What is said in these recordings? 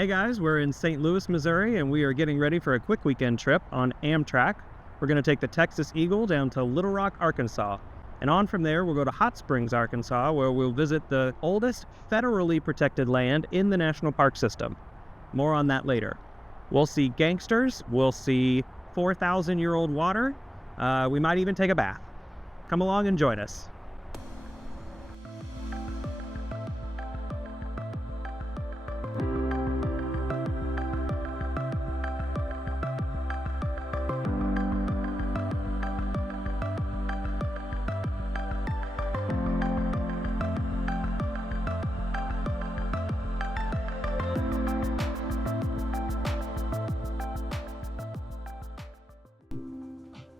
Hey guys, we're in St. Louis, Missouri, and we are getting ready for a quick weekend trip on Amtrak. We're going to take the Texas Eagle down to Little Rock, Arkansas. And on from there, we'll go to Hot Springs, Arkansas, where we'll visit the oldest federally protected land in the national park system. More on that later. We'll see gangsters, we'll see 4,000-year-old water, we might even take a bath. Come along and join us.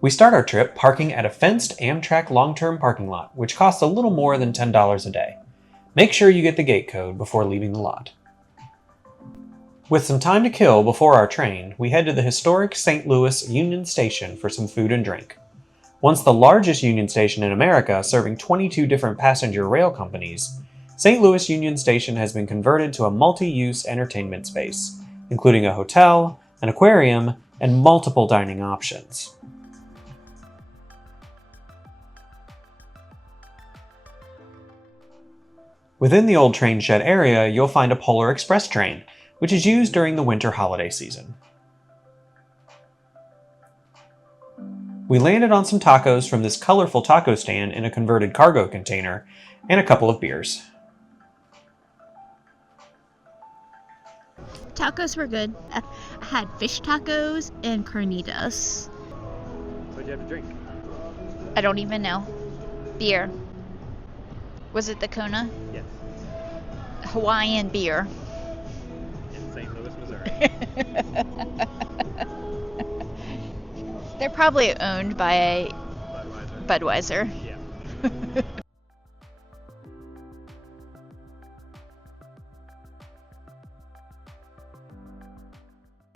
We start our trip parking at a fenced Amtrak long-term parking lot, which costs a little more than $10 a day. Make sure you get the gate code before leaving the lot. With some time to kill before our train, we head to the historic St. Louis Union Station for some food and drink. Once the largest Union Station in America, serving 22 different passenger rail companies, St. Louis Union Station has been converted to a multi-use entertainment space, including a hotel, an aquarium, and multiple dining options. Within the old train shed area, you'll find a Polar Express train, which is used during the winter holiday season. We landed on some tacos from this colorful taco stand in a converted cargo container, and a couple of beers. Tacos were good. I had fish tacos and carnitas. What'd you have to drink? I don't even know. Beer. Was it the Kona? Yes. Hawaiian beer. In St. Louis, Missouri. They're probably owned by Budweiser. Yeah.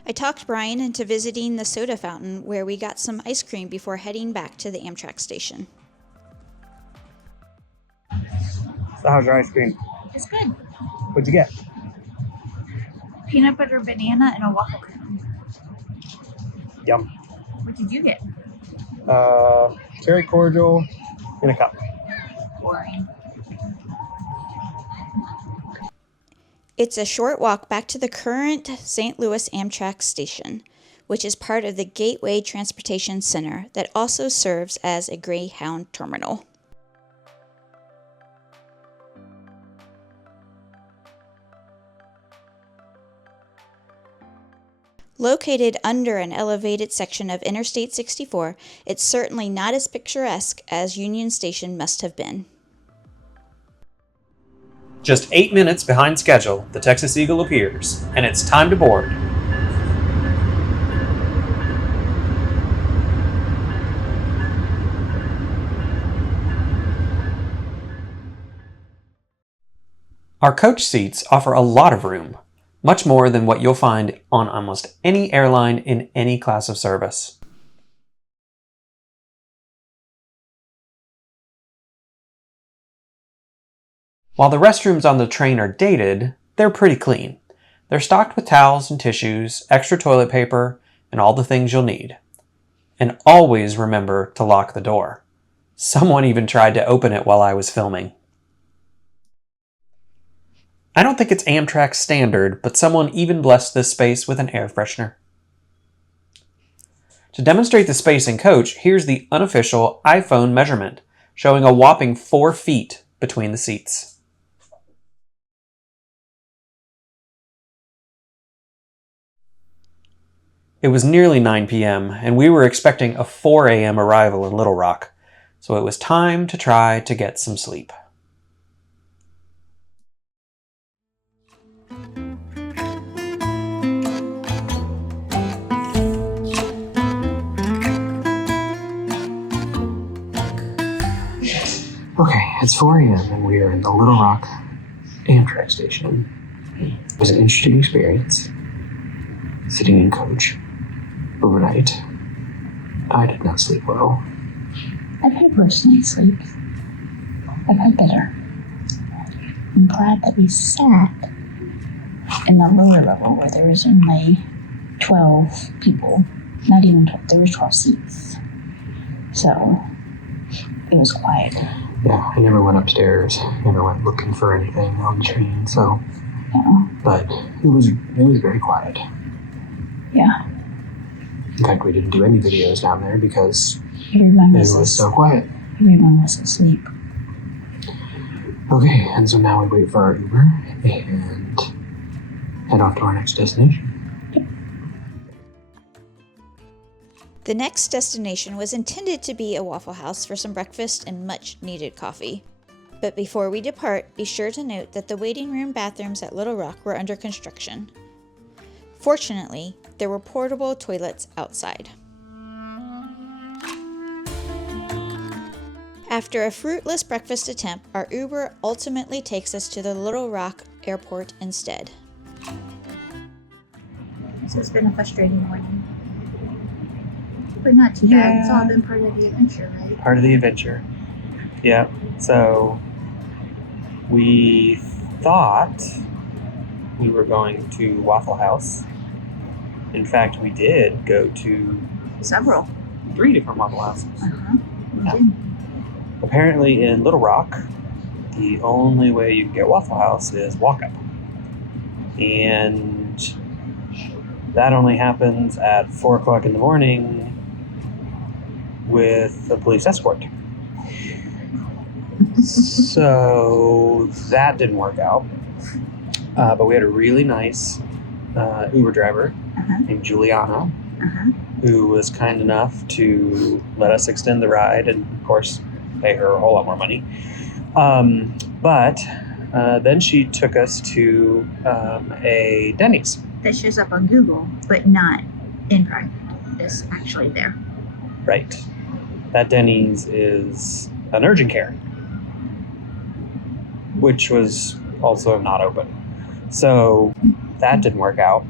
I talked Brian into visiting the soda fountain where we got some ice cream before heading back to the Amtrak station. So how's your ice cream? It's good. What'd you get? Peanut butter banana and a waffle cone. Yum. What did you get? Cherry cordial in a cup. Boring. It's a short walk back to the current St. Louis Amtrak station, which is part of the Gateway Transportation Center that also serves as a Greyhound terminal. Located under an elevated section of Interstate 64, it's certainly not as picturesque as Union Station must have been. Just 8 minutes behind schedule, the Texas Eagle appears, and it's time to board. Our coach seats offer a lot of room, much more than what you'll find on almost any airline in any class of service. While the restrooms on the train are dated, they're pretty clean. They're stocked with towels and tissues, extra toilet paper, and all the things you'll need. And always remember to lock the door. Someone even tried to open it while I was filming. I don't think it's Amtrak standard, but someone even blessed this space with an air freshener. To demonstrate the space in coach, here's the unofficial iPhone measurement, showing a whopping 4 feet between the seats. It was nearly 9 p.m., and we were expecting a 4 a.m. arrival in Little Rock, so it was time to try to get some sleep. Okay, it's 4 a.m. and we are in the Little Rock Amtrak station. It was an interesting experience, sitting in coach overnight. I did not sleep well. I've had worse night's sleep. I've had better. I'm glad that we sat in the lower level where there was only 12 people. Not even 12, there was 12 seats. So it was quiet. Yeah, I never went upstairs, never went looking for anything on the train, so. Yeah. But it was very quiet. Yeah. In fact, we didn't do any videos down there because Everyone it was, was so quiet. everyone was asleep. Okay, and so now we wait for our Uber and head off to our next destination. The next destination was intended to be a Waffle House for some breakfast and much needed coffee. But before we depart, be sure to note that the waiting room bathrooms at Little Rock were under construction. Fortunately, there were portable toilets outside. After a fruitless breakfast attempt, our Uber ultimately takes us to the Little Rock Airport instead. So it's been a frustrating morning. But not too bad. It's all been part of the adventure, right? Part of the adventure. Yeah, so we thought we were going to Waffle House. In fact, we did go to Several. 3 different Waffle Houses. We Yeah. did. Apparently in Little Rock, the only way you can get Waffle House is walk up. And that only happens at 4 o'clock in the morning with a police escort. So that didn't work out. But we had a really nice Uber driver named Juliana, who was kind enough to let us extend the ride and, of course, pay her a whole lot more money. But then she took us to a Denny's. That shows up on Google, but not in practice actually there. Right. That Denny's is an urgent care, which was also not open. So that didn't work out.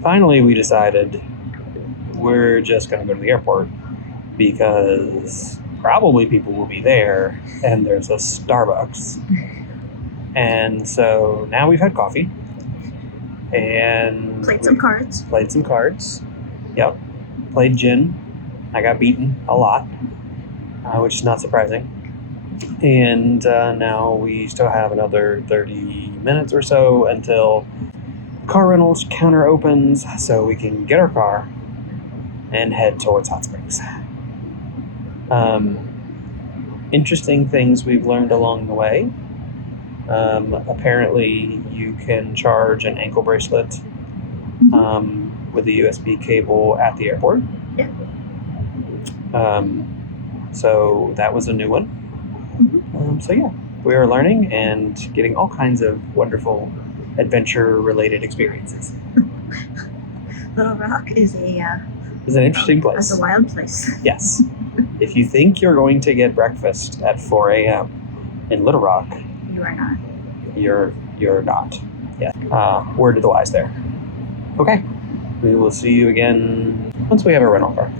Finally, we decided we're just going to go to the airport because probably people will be there and there's a Starbucks. And so now we've had coffee and Played some cards. Played some cards. Yep. Played gin. I got beaten a lot, which is not surprising. And now we still have another 30 minutes or so until the car rentals counter opens so we can get our car and head towards Hot Springs. Interesting things we've learned along the way. Apparently you can charge an ankle bracelet with a USB cable at the airport. Yeah. So that was a new one. So yeah, we are learning and getting all kinds of wonderful adventure-related experiences. Little Rock is a It's an interesting place. It's a wild place. Yes. If you think you're going to get breakfast at 4 a.m. in Little Rock, You are not. you're not. Yeah. Word to the wise there. Okay. We will see you again once we have a rental car.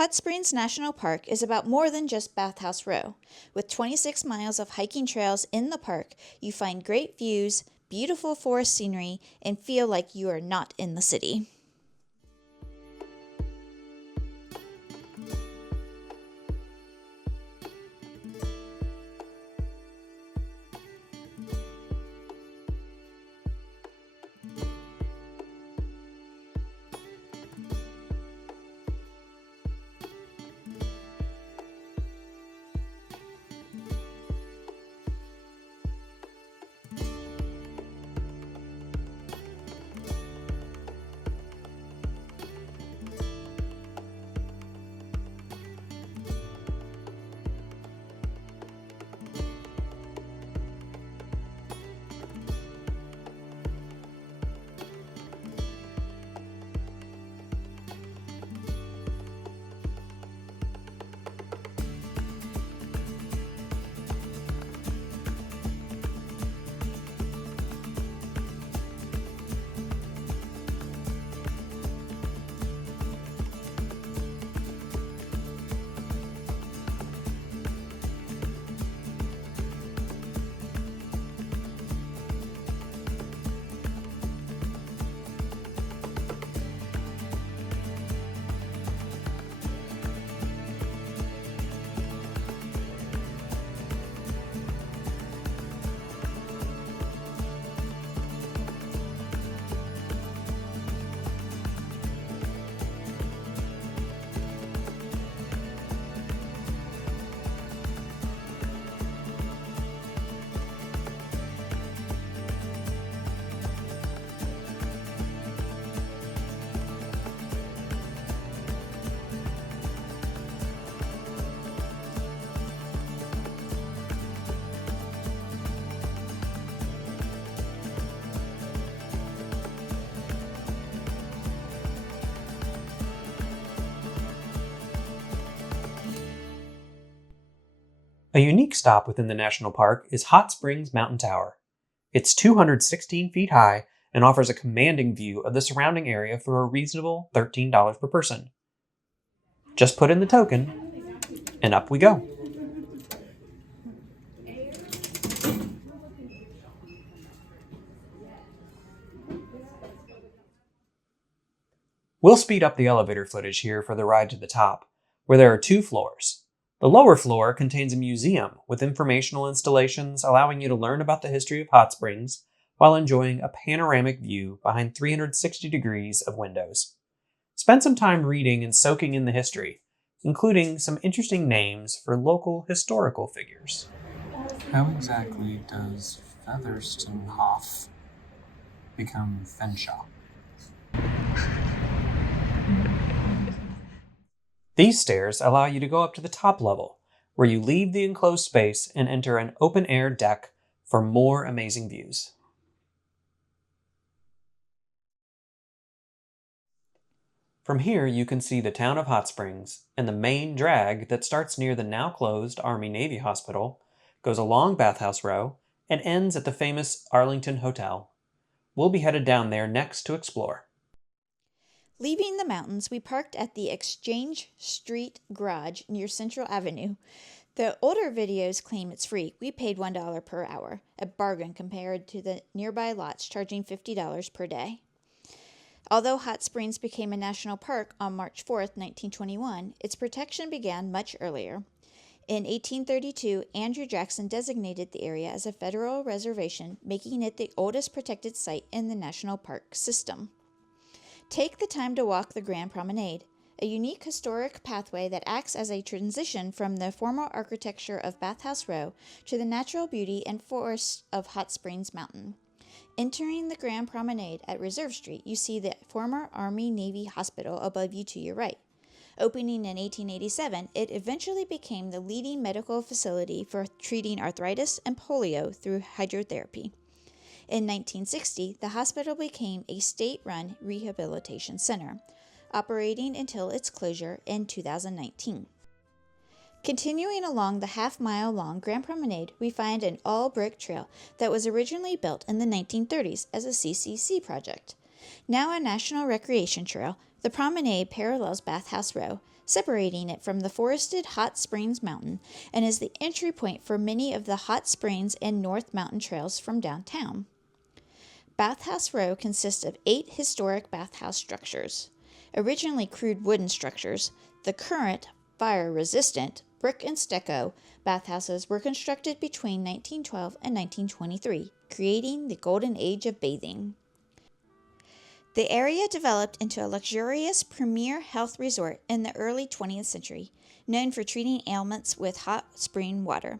Hot Springs National Park is about more than just Bathhouse Row. With 26 miles of hiking trails in the park, you find great views, beautiful forest scenery, and feel like you are not in the city. A unique stop within the national park is Hot Springs Mountain Tower. It's 216 feet high and offers a commanding view of the surrounding area for a reasonable $13 per person. Just put in the token, and up we go. We'll speed up the elevator footage here for the ride to the top, where there are 2 floors. The lower floor contains a museum with informational installations allowing you to learn about the history of hot springs while enjoying a panoramic view behind 360 degrees of windows. Spend some time reading and soaking in the history, including some interesting names for local historical figures. How exactly does Featherstonehof become Fenshaw? These stairs allow you to go up to the top level, where you leave the enclosed space and enter an open-air deck for more amazing views. From here, you can see the town of Hot Springs and the main drag that starts near the now-closed Army-Navy Hospital, goes along Bathhouse Row, and ends at the famous Arlington Hotel. We'll be headed down there next to explore. Leaving the mountains, we parked at the Exchange Street Garage near Central Avenue. The older videos claim it's free. We paid $1 per hour, a bargain compared to the nearby lots charging $50 per day. Although Hot Springs became a national park on March 4, 1921, its protection began much earlier. In 1832, Andrew Jackson designated the area as a federal reservation, making it the oldest protected site in the national park system. Take the time to walk the Grand Promenade, a unique historic pathway that acts as a transition from the formal architecture of Bathhouse Row to the natural beauty and forests of Hot Springs Mountain. Entering the Grand Promenade at Reserve Street, you see the former Army-Navy Hospital above you to your right. Opening in 1887, it eventually became the leading medical facility for treating arthritis and polio through hydrotherapy. In 1960, the hospital became a state-run rehabilitation center, operating until its closure in 2019. Continuing along the half-mile-long Grand Promenade, we find an all-brick trail that was originally built in the 1930s as a CCC project. Now a national recreation trail, the promenade parallels Bathhouse Row, separating it from the forested Hot Springs Mountain, and is the entry point for many of the Hot Springs and North Mountain trails from downtown. Bathhouse Row consists of 8 historic bathhouse structures. Originally crude wooden structures, the current, fire-resistant, brick and stucco bathhouses were constructed between 1912 and 1923, creating the golden age of bathing. The area developed into a luxurious premier health resort in the early 20th century, known for treating ailments with hot spring water.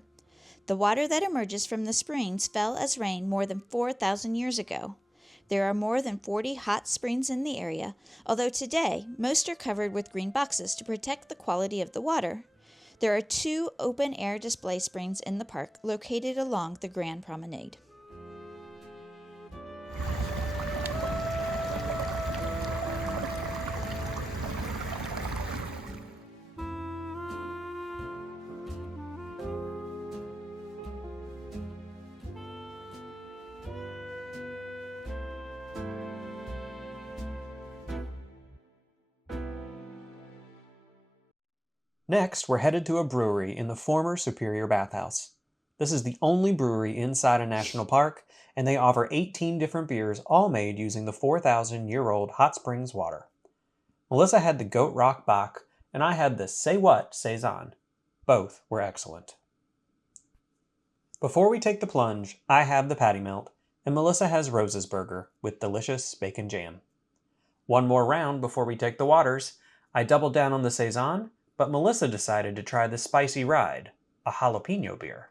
The water that emerges from the springs fell as rain more than 4,000 years ago. There are more than 40 hot springs in the area, although today most are covered with green boxes to protect the quality of the water. There are 2 open-air display springs in the park located along the Grand Promenade. Next, we're headed to a brewery in the former Superior Bathhouse. This is the only brewery inside a national park, and they offer 18 different beers, all made using the 4,000-year-old hot springs water. Melissa had the Goat Rock Bock, and I had the Say What Saison. Both were excellent. Before we take the plunge, I have the patty melt, and Melissa has Rose's Burger with delicious bacon jam. One more round before we take the waters. I doubled down on the Saison, but Melissa decided to try the Spicy Ride, a jalapeno beer.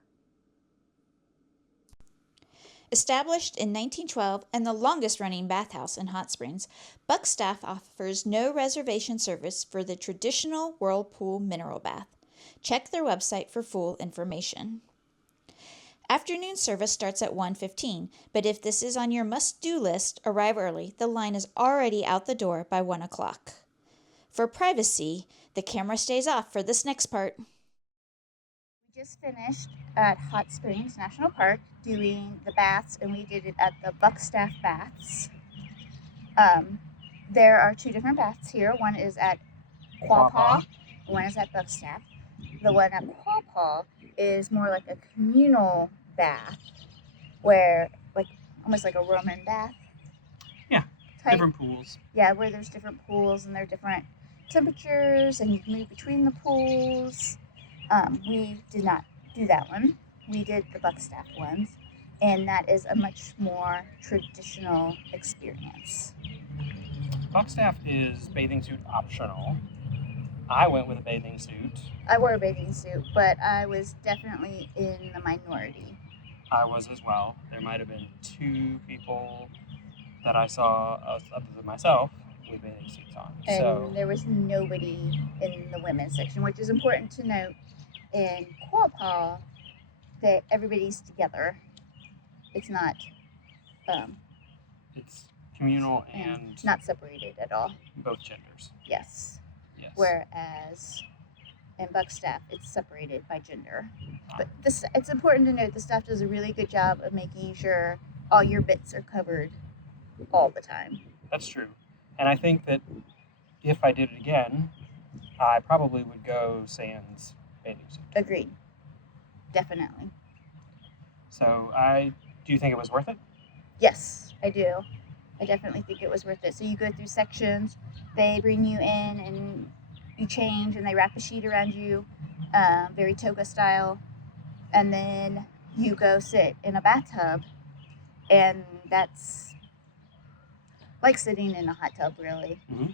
Established in 1912 and the longest-running bathhouse in Hot Springs, Buckstaff offers no reservation service for the traditional whirlpool mineral bath. Check their website for full information. Afternoon service starts at 1:15, but if this is on your must-do list, arrive early. The line is already out the door by 1 o'clock. For privacy, the camera stays off for this next part. We just finished at Hot Springs National Park doing the baths, and we did it at the Buckstaff Baths. There are 2 different baths here. One is at Quapaw, one is at Buckstaff. The one at Quapaw is more like a communal bath, where almost like a Roman bath. Yeah, type. different pools. Yeah, where there's different pools and there are different temperatures, and you can move between the pools. We did not do that one. We did the Buckstaff ones, and that is a much more traditional experience. Buckstaff is bathing suit optional. I went with a bathing suit. I wore a bathing suit, but I was definitely in the minority. I was as well. There might have been 2 people that I saw other than myself with bathing suits on. And there was nobody in the women's section, which is important to note. In Quapaw, that everybody's together. It's not it's communal and not separated at all. both genders. Yes. Yes. Whereas in Buckstaff, it's separated by gender. But it's important to note the staff does a really good job of making sure all your bits are covered all the time. That's true. And I think that if I did it again, I probably would go sans bathing suit. Agreed. Definitely. So do you think it was worth it? Yes, I do. I definitely think it was worth it. So you go through sections, they bring you in and you change, and they wrap a sheet around you, very toga style, and then you go sit in a bathtub, and that's like sitting in a hot tub, really. Mm-hmm.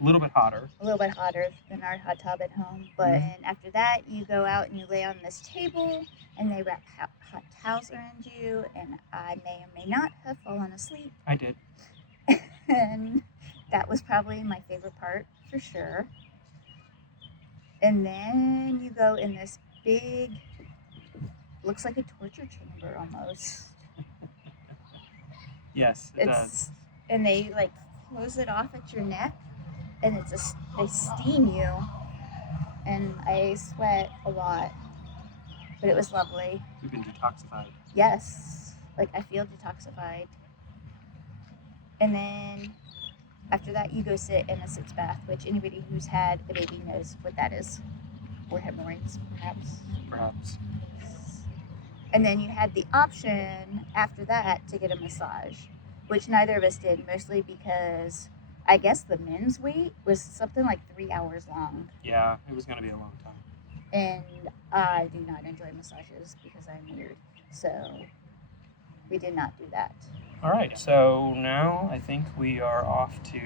A little bit hotter. A little bit hotter than our hot tub at home, but after that, you go out and you lay on this table, and they wrap hot towels around you, and I may or may not have fallen asleep. I did. And that was probably my favorite part, for sure. And then you go in this big, looks like a torture chamber almost. Yes, it does. And they close it off at your neck, and they steam you, and I sweat a lot, but it was lovely. You've been detoxified. Yes, I feel detoxified. And then After that, you go sit in a sitz bath, which anybody who's had a baby knows what that is. Or hemorrhoids, perhaps. Perhaps. And then you had the option after that to get a massage, which neither of us did, mostly because I guess the men's wait was something like 3 hours long. Yeah, it was going to be a long time. And I do not enjoy massages because I'm weird. So we did not do that. All right, so now I think we are off to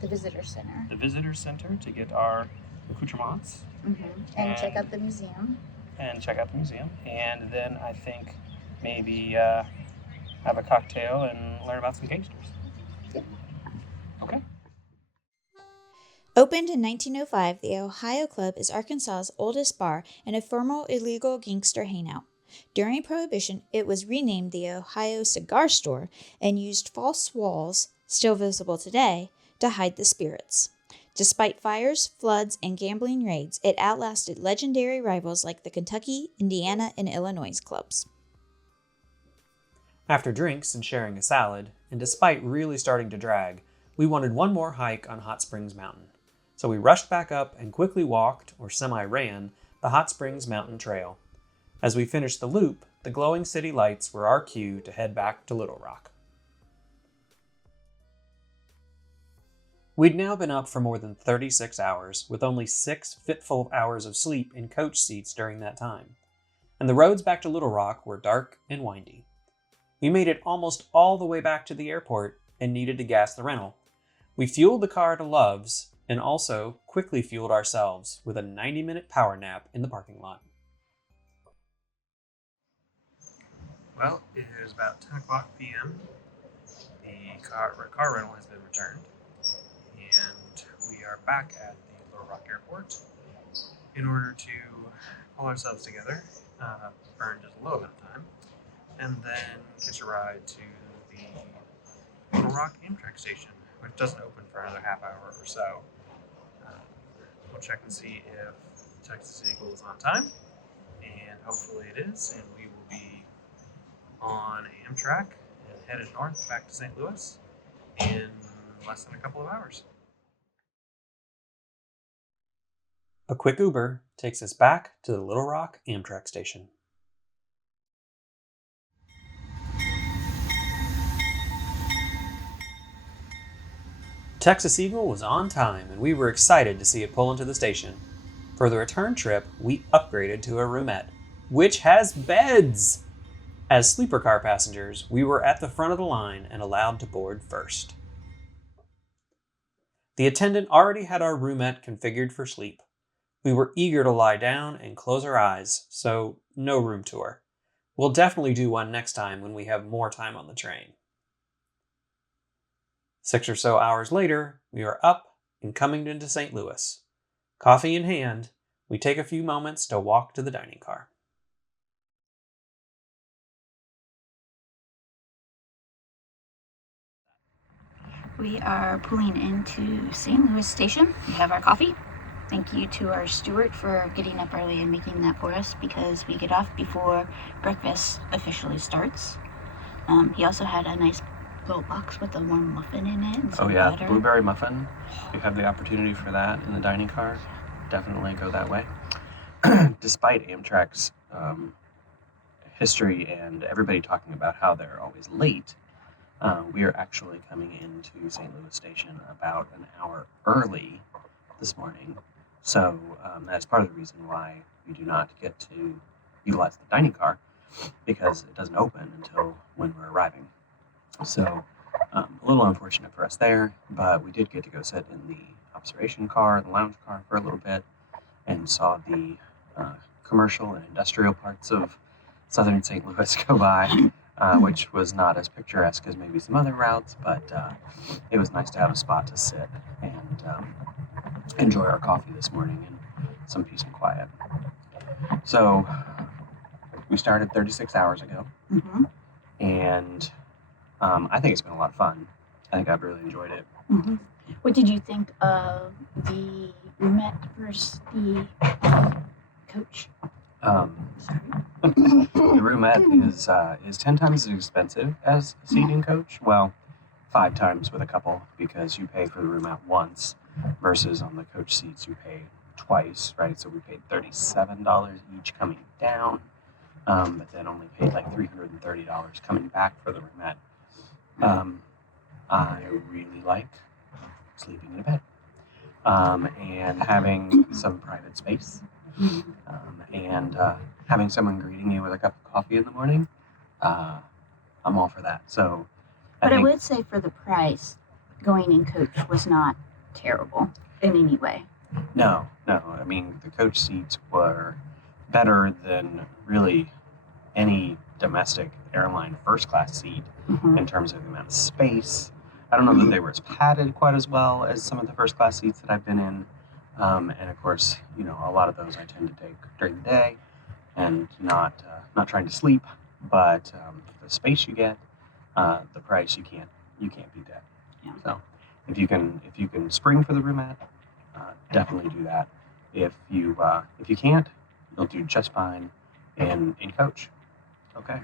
The visitor center. the visitor center to get our accoutrements And check out the museum. and check out the museum. And then I think maybe have a cocktail and learn about some gangsters. Yep. Okay. Opened in 1905, the Ohio Club is Arkansas's oldest bar and a former illegal gangster hangout. During Prohibition, it was renamed the Ohio Cigar Store and used false walls, still visible today, to hide the spirits. Despite fires, floods, and gambling raids, it outlasted legendary rivals like the Kentucky, Indiana, and Illinois clubs. After drinks and sharing a salad, and despite really starting to drag, we wanted one more hike on Hot Springs Mountain. So we rushed back up and quickly walked, or semi-ran, the Hot Springs Mountain Trail. As we finished the loop, the glowing city lights were our cue to head back to Little Rock. We'd now been up for more than 36 hours, with only 6 fitful hours of sleep in coach seats during that time. And the roads back to Little Rock were dark and windy. We made it almost all the way back to the airport and needed to gas the rental. We fueled the car to Love's and also quickly fueled ourselves with a 90-minute power nap in the parking lot. Well, it is about 10 o'clock p.m. The car rental has been returned, and we are back at the Little Rock Airport in order to pull ourselves together, burn just a little bit of time, and then catch a ride to the Little Rock Amtrak station, which doesn't open for another half hour or so. We'll check and see if the Texas Eagle is on time, and hopefully it is, and we will be on Amtrak and headed north back to St. Louis in less than a couple of hours. A quick Uber takes us back to the Little Rock Amtrak station. Texas Eagle was on time, and we were excited to see it pull into the station. For the return trip, we upgraded to a roomette, which has beds! As sleeper car passengers, we were at the front of the line and allowed to board first. The attendant already had our roomette configured for sleep. We were eager to lie down and close our eyes, so no room tour. We'll definitely do one next time when we have more time on the train. 6 or so hours later, we are up and coming into St. Louis. Coffee in hand, we take a few moments to walk to the dining car. We are pulling into St. Louis Station. We have our coffee. Thank you to our steward for getting up early and making that for us because we get off before breakfast officially starts. He also had a nice little box with a warm muffin in it and some butter. Blueberry muffin. If you have the opportunity for that in the dining car, definitely go that way. Despite Amtrak's history and everybody talking about how they're always late, we are actually coming into St. Louis Station about an hour early this morning. So that's part of the reason why we do not get to utilize the dining car, because it doesn't open until when we're arriving. So a little unfortunate for us there, but we did get to go sit in the observation car, the lounge car for a little bit, and saw the commercial and industrial parts of southern St. Louis go by, which was not as picturesque as maybe some other routes, but it was nice to have a spot to sit and enjoy our coffee this morning in some peace and quiet. So we started 36 hours ago, and I think it's been a lot of fun. I think I've really enjoyed it. What did you think of the Roomette versus the coach? The Roomette is 10 times as expensive as a seating coach. Well, 5 times with a couple because you pay for the roomette once versus on the coach seats you pay twice, right? So we paid $37 each coming down, but then only paid like $330 coming back for the roomette. I really like sleeping in a bed and having some private space and having someone greeting you with a cup of coffee in the morning. I'm all for that. So, But I would say for the price, going in coach was not terrible in any way. No. I mean, the coach seats were better than really any domestic airline first class seat in terms of the amount of space. I don't know that they were as padded quite as well as some of the first class seats that I've been in. And of course, you know, a lot of those I tend to take during the day and not trying to sleep, but the space you get, the price you can't beat that. Yeah. So if you can spring for the roomette, definitely do that. If you can't, you'll do just fine in coach. Okay.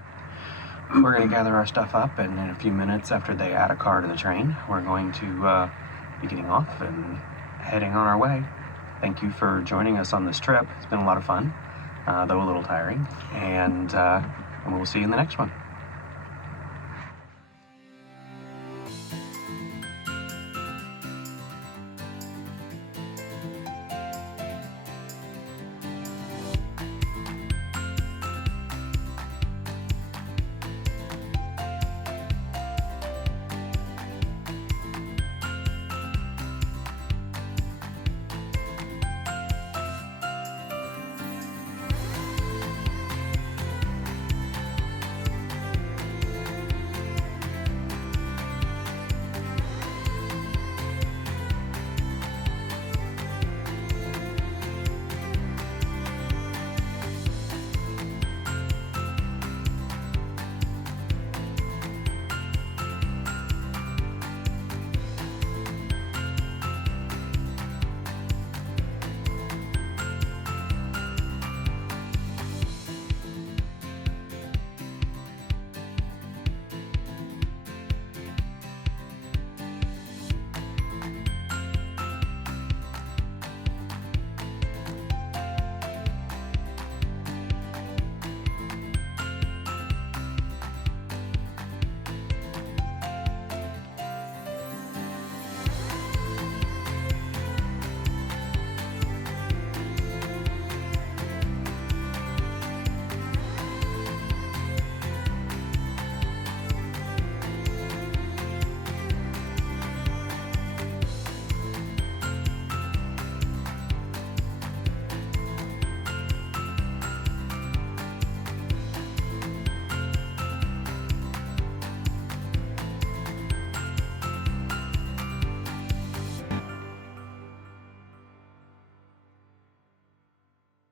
We're going to gather our stuff up, and in a few minutes after they add a car to the train, we're going to be getting off and heading on our way. Thank you for joining us on this trip. It's been a lot of fun, though a little tiring, and we'll see you in the next one.